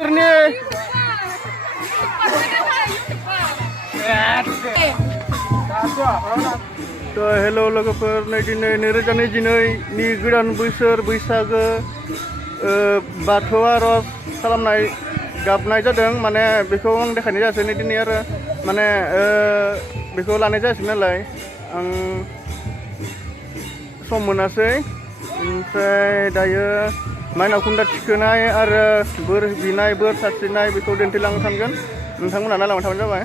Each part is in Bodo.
Hello logoper नै दिनै 2022 नि गोदान बोसोर बैसागो बाथौ आरज खालामनाय गाबनाय जादों माने बेखौ आं देखायनाय जायासै नै दिनै आरो माने बेखौ लानाय जायासै नालाय आं सम मोनासै ओमफ्राय दायो माइनाव खुन्दा थिखोनाय आरो बोर बिनाय बोर सारस्रिनाय बेखौ दिन्थिलांनो सानगोन नोंथांमोना नायलांबाय थाबानो जाबाय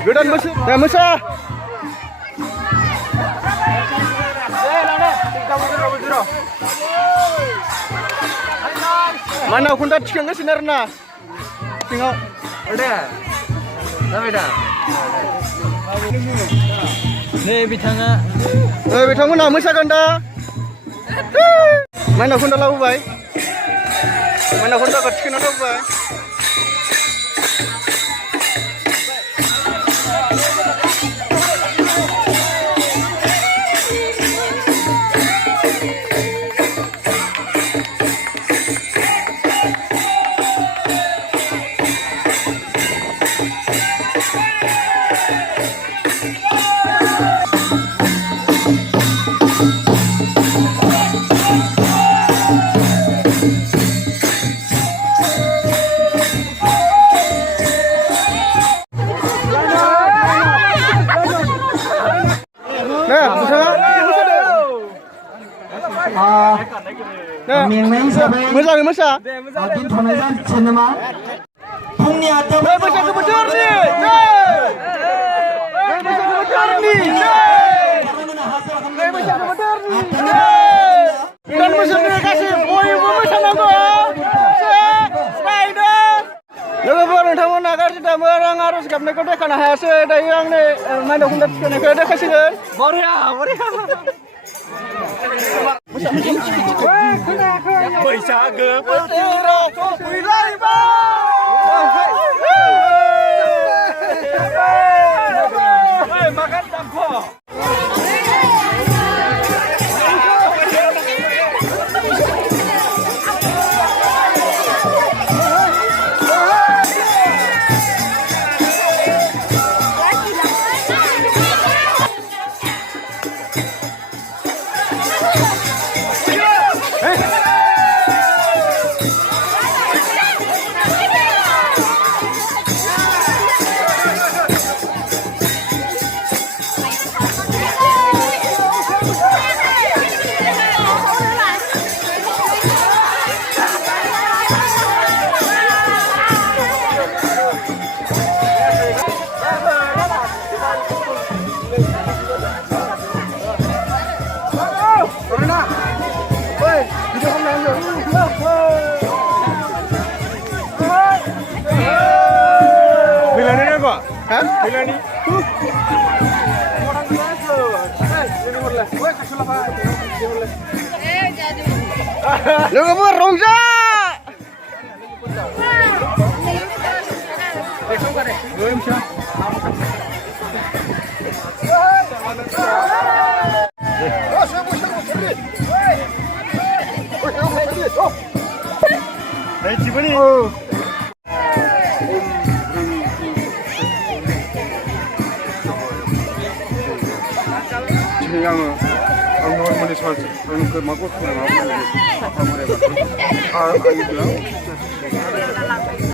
Godan musuh, dah musuh. Mana aku dah cikan ke sinar na? Tengok. Ada. Ada. Nih bitanga. Bitanga na musuh kan dah. Mana aku dah lau baik. Mana aku dah cikan lau baik. Moजाङै मोसा दोनथ'नाय जानोसै नामा फुंनि 8 बैसागो बोथोरनि बैसागो बोथोरनि बैसागो बोथोरनि गोदान बोसोरनि गासै बयबो मोसानांगौ लोगोफोर नोंथांमोना गाज्रि दामोन आं आरज गाबनायखौ देखायनो हायासै दायो आंनि माइनाव खुन्दा थिखोनायखौ देखायसिगोन बरिया बैसागो बोथोराव फैलायबाय makan dampo Hah? Bilani. Orang biasa. Ini boleh. Woi, kasih lah Pak. Jadi. Lu ngomong Rongja. 양은 할머니 살지 그 먹고 싶은 거 아무래도 아 이거야